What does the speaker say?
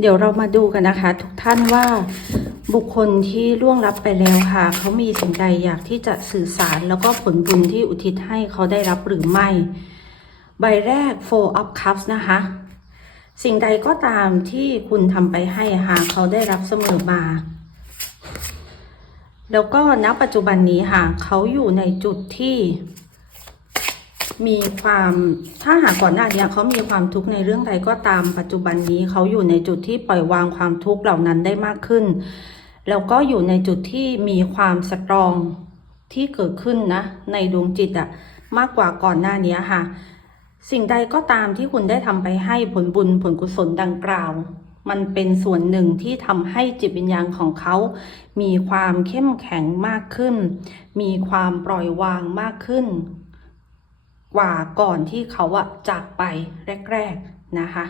เดี๋ยวเรามาดูกันนะคะ ทุกท่านว่าบุคคลที่ล่วงลับไปแล้วค่ะ เขามีสิ่งใดอยากที่จะสื่อสารแล้วก็ผลบุญที่อุทิศให้เขาได้รับหรือไม่ ใบแรก four of cups นะคะ สิ่งใดก็ตามที่คุณทำไปให้ค่ะเขาได้รับเสมอมา แล้วก็ณปัจจุบันนี้ค่ะ เขาอยู่ในจุดที่ มีความถ้าหากก่อนหน้านี้เขามีความทุกข์ในเรื่องใดก็ตามปัจจุบันนี้เขาอยู่ในจุดที่ปล่อยวางความทุกข์เหล่านั้นได้มากขึ้น แล้วก็อยู่ในจุดที่มีความสตรองที่เกิดขึ้นนะ ในดวงจิตอะมากกว่าก่อนหน้านี้ค่ะ สิ่งใดก็ตามที่คุณได้ทำไปให้ผลบุญผลกุศลดังกล่าว มันเป็นส่วนหนึ่งที่ทำให้จิตวิญญาณของเขา มีความเข้มแข็งมากขึ้น มีความปล่อยวางมากขึ้น กว่าก่อนที่เขาอะจากไปแรก ๆนะคะ